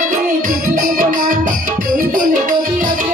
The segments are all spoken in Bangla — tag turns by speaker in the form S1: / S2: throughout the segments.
S1: তোমাকে কিছু দেবো না তুই বলে বলি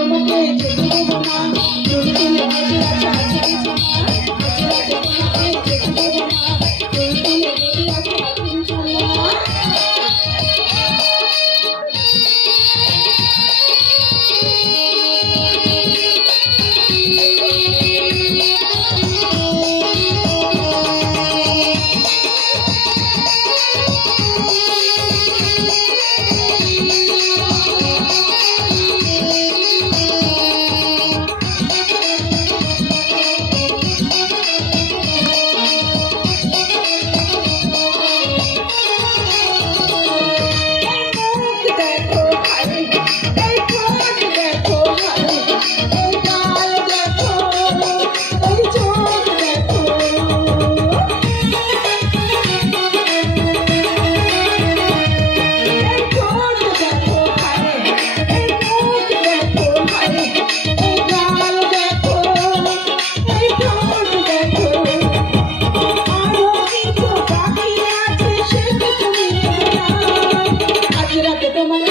S1: I'm a Namaste. Come on.